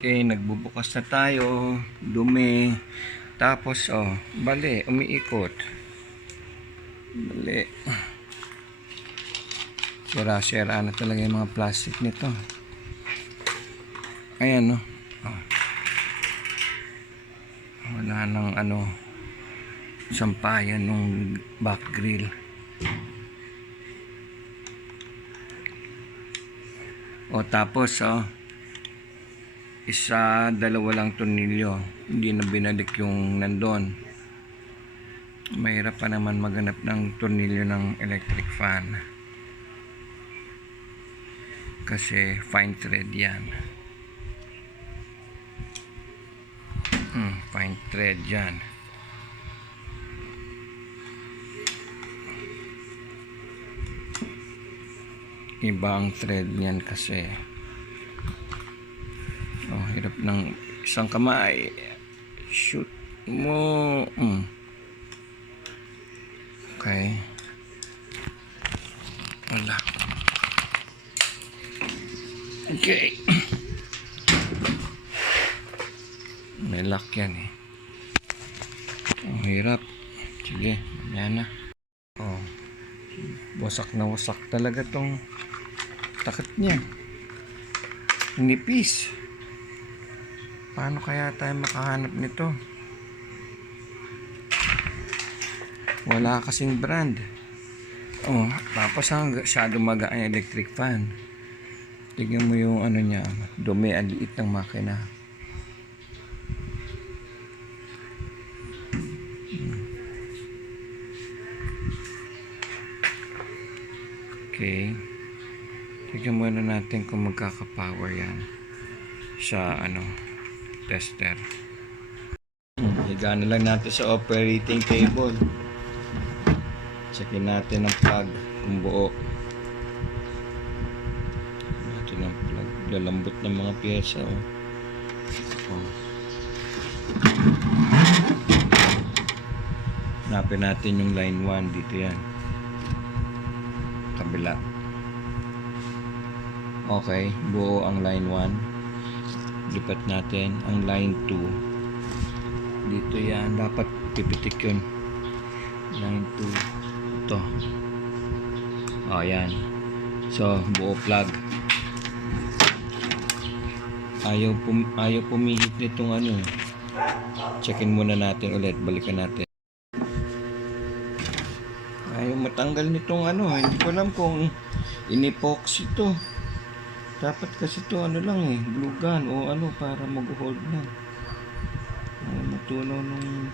Okay, nagbubukas na tayo. Dumi. Tapos, bali, umiikot. Bali. Sira-sira na talaga yung mga plastic nito. Ayan, no? Wala nang sampayan nung back grill. Tapos, isa, dalawa lang tornilyo. Hindi na binalik yung nandun. Mahirap pa naman maghanap ng tornilyo ng electric fan. Kasi fine thread yan. Fine thread yan. Iba ang thread niyan kasi. Hirap ng isang kamay. Shoot mo. Okay. Wala. Okay. May lock yan eh. Ang hirap. Sige, yan na. Wasak na wasak talaga tong takot niya. Nipis. Paano kaya tayo makahanap nito? Wala kasing brand. Tapos masyado magaan yung electric fan. Tignan mo yung niya, dumi, ang liit ng makina. Okay. Tignan muna natin kung magkaka-power yan sa tester. Higa na lang natin sa operating table. Checkin natin ang plug kung buo. Natin ang plug. Lalambot ng mga pyesa. Hanapin natin yung line 1 dito yan. Kabila. Okay, buo ang line 1. Lipat natin ang line 2. Dito yan, dapat pipitik yun. Line 2. Ito. Yan. So, buo plug. Ayaw pumihit nitong Checkin muna natin ulit, balikan natin. Ayaw matanggal nitong hindi ko alam kung in-epoxy ito. Dapat kasi ito lang glue gun o para mag-hold na. Matunaw nung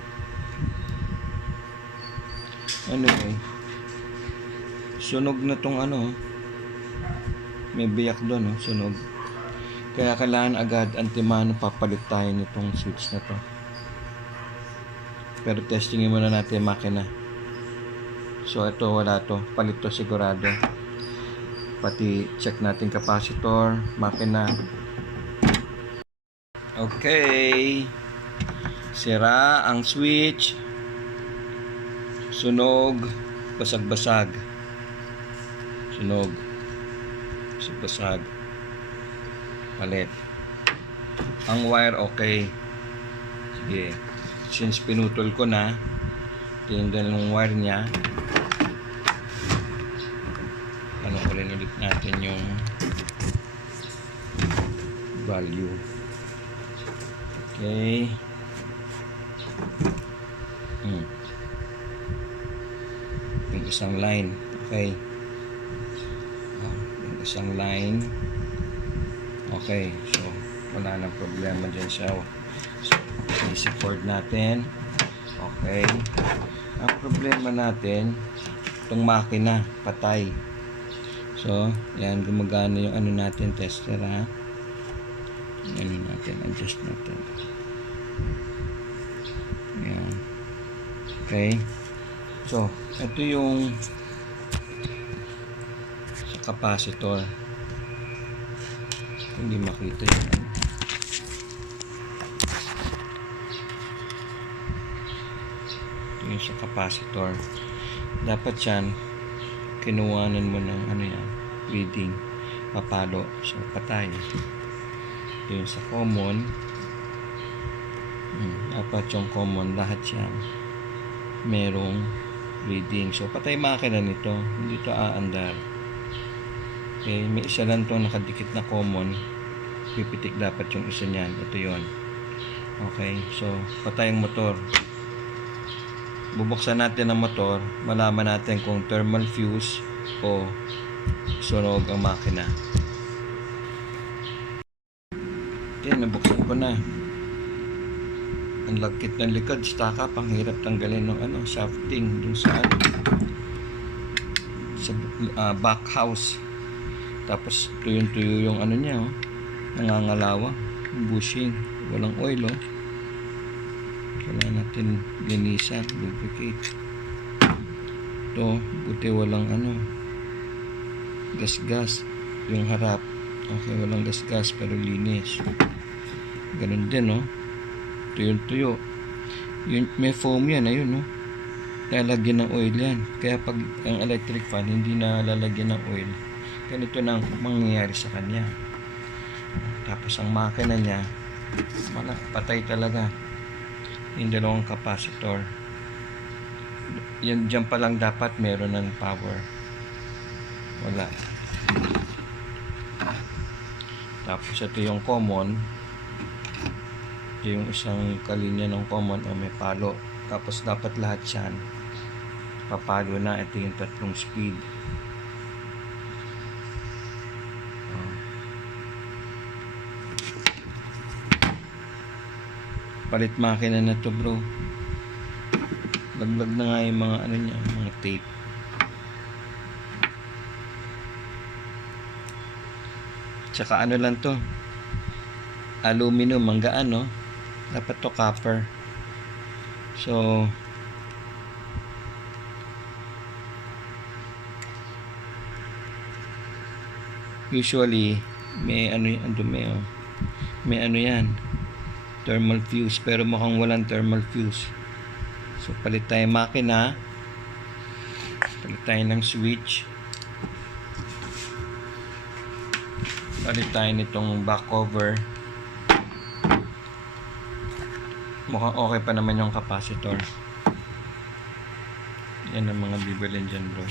sunog na tong may biyak doon sunog. Kaya kailangan agad antimano papalit tayo nitong switch na to. Pero testingin muna natin yung makina. So ito wala to, palit to sigurado. Pati check natin capacitor, makina. Okay. Sira ang switch. Sunog, basag-basag. Sunog. Basag-basag. Palit. Ang wire okay. Sige. Since pinutol ko na, tingnan ng wire niya. Ulit natin yung value. Okay. Yung isang line. Okay. Yung isang line. Okay. So, wala nang problema dyan siya. So, i-support natin. Okay. Ang problema natin, itong makina, patay. So, yan, gumagana yung natin, tester ha. Natin, adjust natin. Yan. Okay. So, ito yung sa capacitor. Hindi makita yun. Ito yung sa capacitor. Dapat yan, kinuwanan mo ng reading, papalo, so patay. Ito yung sa common. Dapat yung common, lahat yan merong reading. So, patay makina nito. Hindi ito aandar. Okay, may isa lang itong nakadikit na common. Pipitik dapat yung isa niyan. Ito yon. Okay, so, patay ang motor. Bubuksan natin ang motor. Malaman natin kung thermal fuse o sunog ang makina. Okay, nabuksan ko na. Ang lagkit ng likod, staka, panghirap tanggalin ng shafting dun sa back house. Tapos tuyo yung niya, nangangalawa, bushing, walang oil, wala natin linisan, lubricate. Ito, buti walang gas yung harap. Okay, walang gas pero linis. Ganun din, tuyo. May foam yan, ayun, lalagyan ng oil yan. Kaya pag ang electric fan hindi na lalagyan ng oil, ganito na mangyayari sa kanya. Tapos ang makina niya, patay talaga. Yung dalawang capacitor. Yan, dyan pa lang dapat meron ng power. Wala. Tapos ito yung common. Yung isang kalinya ng common may palo. Tapos dapat lahat yan papalo na. Ito yung 3 speed. Palit makina na to, bro. Laglag na nga yung mga niya, mga tape. Tsaka lang to, aluminum, manggaan, dapat to copper. So usually may yung dumi, may yan, thermal fuse, pero mukhang walang thermal fuse. So palit tayo makina, palit tayo ng switch, palit tayo nitong back cover. Mukhang okay pa naman yung capacitor. Yan ang mga bibilin dyan, bro.